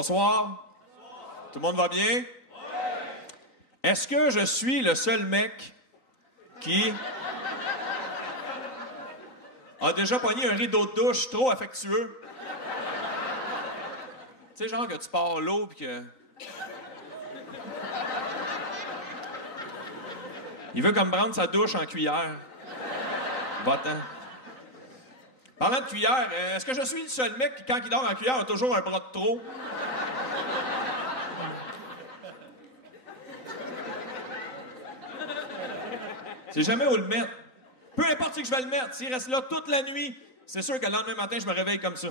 Bonsoir. Tout le monde va bien? Oui. Est-ce que je suis le seul mec qui a déjà pogné un rideau de douche trop affectueux? Tu sais, genre que tu pars l'eau pis que... Il veut comme prendre sa douche en cuillère. Va-t'en. Parlant de cuillère, est-ce que je suis le seul mec qui, quand il dort en cuillère, a toujours un bras de trop? C'est jamais où le mettre. Peu importe où je vais le mettre, s'il reste là toute la nuit, c'est sûr que le lendemain matin, je me réveille comme ça.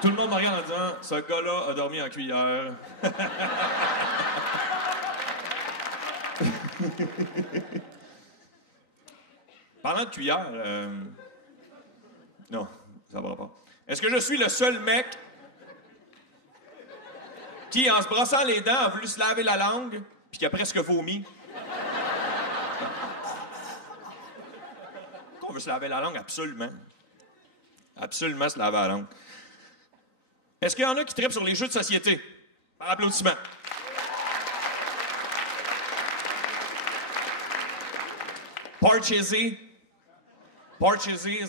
Tout le monde me regarde en disant « Ce gars-là a dormi en cuillère. » Parlant de cuillère, non, ça va pas. Est-ce que je suis le seul mec qui, en se brossant les dents, a voulu se laver la langue puis qui a presque vomi? On veut se laver la langue? Absolument. Absolument se laver la langue. Est-ce qu'il y en a qui trippent sur les jeux de société? Par applaudissement. Parcheesi,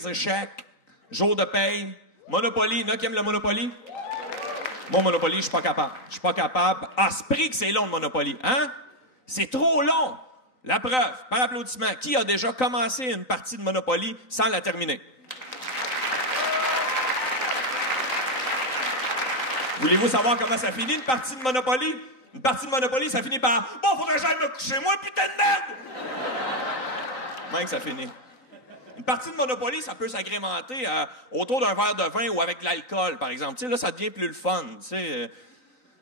The Shack, Jour de paye, Monopoly. Il y en a qui aiment le Monopoly? Moi, Monopoly, je suis pas capable. Je suis pas capable. Ah, ce prix que c'est long, le Monopoly. Hein? C'est trop long. La preuve, par applaudissement, qui a déjà commencé une partie de Monopoly sans la terminer? Voulez-vous savoir comment ça finit, une partie de Monopoly? Une partie de Monopoly, ça finit par « Bon, faudrait que j'aille me coucher, moi, putain de merde! » Même que ça finit. Une partie de Monopoly, ça peut s'agrémenter autour d'un verre de vin ou avec de l'alcool, par exemple. Tu sais, là, ça devient plus le fun, tu sais.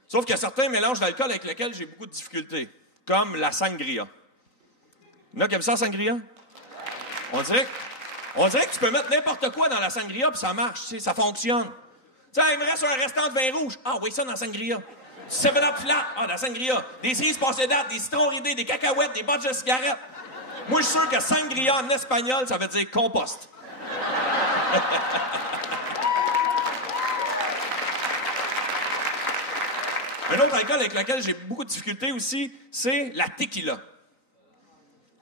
Sauf qu'il y a certains mélanges d'alcool avec lesquels j'ai beaucoup de difficultés, comme la sangria. Il y en a qui aiment ça, la sangria? On dirait que tu peux mettre n'importe quoi dans la sangria puis ça marche, tu sais, ça fonctionne. Tu sais, il me reste un restant de vin rouge. Ah, oui, ça dans la sangria. 7-Up flat. Ah, dans la sangria. Des cerises passées date, des citrons ridés, des cacahuètes, des bottes de cigarettes. Moi, je suis sûr que sangria en espagnol, ça veut dire compost. Un autre alcool avec lequel j'ai beaucoup de difficultés aussi, c'est la tequila.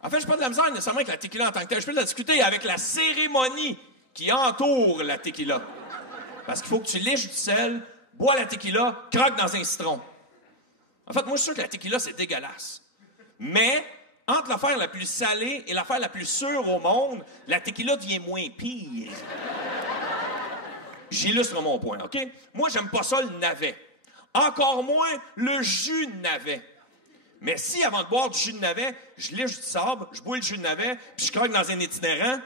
En fait, je n'ai pas de la misère nécessairement avec la tequila en tant que telle. Je peux la discuter avec la cérémonie qui entoure la tequila. Parce qu'il faut que tu liches du sel, bois la tequila, croque dans un citron. En fait, moi, je suis sûr que la tequila, c'est dégueulasse. Mais, entre l'affaire la plus salée et l'affaire la plus sûre au monde, la tequila devient moins pire. J'illustre mon point, OK? Moi, j'aime pas ça, le navet. Encore moins le jus de navet. Mais si, avant de boire du jus de navet, je liche du sable, je bois le jus de navet, puis je croque dans un itinérant...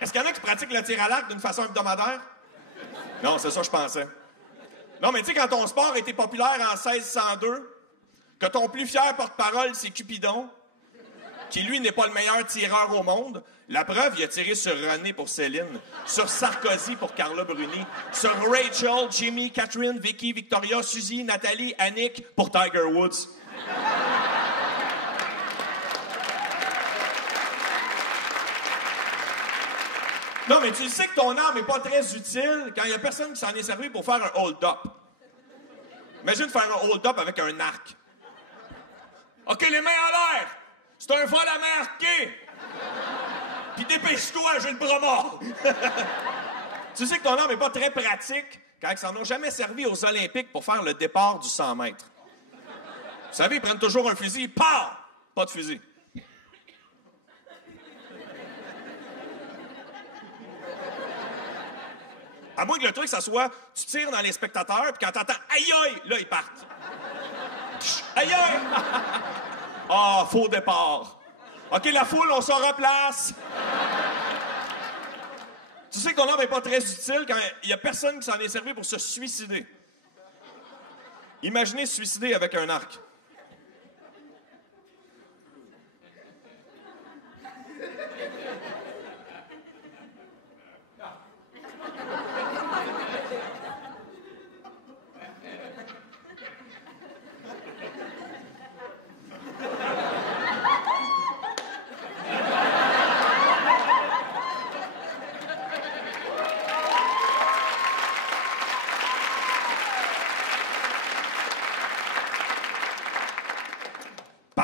Est-ce qu'il y en a qui pratiquent le tir à l'arc d'une façon hebdomadaire? Non, c'est ça que je pensais. Non, mais tu sais, quand ton sport était populaire en 1602, que ton plus fier porte-parole, c'est Cupidon, qui, lui, n'est pas le meilleur tireur au monde, la preuve, il a tiré sur René pour Céline, sur Sarkozy pour Carla Bruni, sur Rachel, Jimmy, Catherine, Vicky, Victoria, Suzy, Nathalie, Annick pour Tiger Woods. Non, mais tu sais que ton arme n'est pas très utile quand il n'y a personne qui s'en est servi pour faire un hold-up. Imagine faire un hold-up avec un arc. OK, les mains en l'air! C'est un vol à marquer! Puis dépêche-toi, j'ai le bras mort! Tu sais que ton arme n'est pas très pratique quand ils s'en ont jamais servi aux Olympiques pour faire le départ du 100 mètres. Vous savez, ils prennent toujours un fusil, PAH! Pas de fusil. À moins que le truc, ça soit, tu tires dans les spectateurs, puis quand t'entends « Aïe aïe », là, ils partent. « Aïe aïe » Ah, faux départ. OK, la foule, on s'en replace. Tu sais que ton arme n'est pas très utile quand il n'y a personne qui s'en est servi pour se suicider. Imaginez se suicider avec un arc.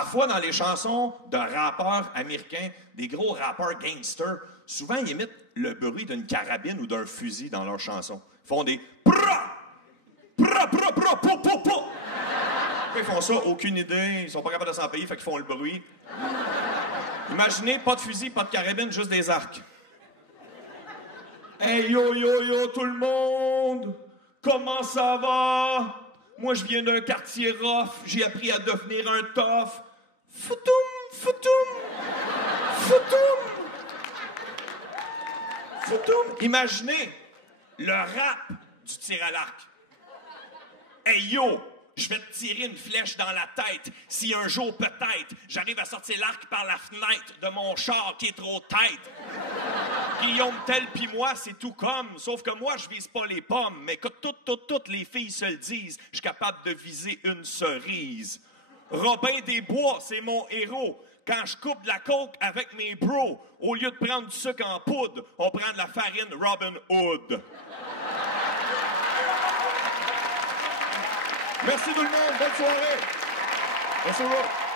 Parfois, dans les chansons de rappeurs américains, des gros rappeurs gangsters, souvent, ils imitent le bruit d'une carabine ou d'un fusil dans leurs chansons. Ils font des « pra! Pra, pra, pra, po, po, po! » Ils font ça, aucune idée, ils sont pas capables de s'en payer, fait qu'ils font le bruit. Imaginez, pas de fusil, pas de carabine, juste des arcs. Hey yo yo yo tout le monde! Comment ça va? Moi je viens d'un quartier rough, j'ai appris à devenir un tough. Foutoum, foutoum, foutoum. Foutoum. Imaginez le rap du tir à l'arc. Hey yo! Je vais te tirer une flèche dans la tête si un jour, peut-être, j'arrive à sortir l'arc par la fenêtre de mon char qui est trop tête. Guillaume Tell pis moi, c'est tout comme, sauf que moi, je vise pas les pommes, mais que toutes les filles se le disent, je suis capable de viser une cerise. Robin des Bois, c'est mon héros. Quand je coupe de la coke avec mes bros, au lieu de prendre du sucre en poudre, on prend de la farine Robin Hood. Merci tout le monde, bonne soirée. Merci beaucoup.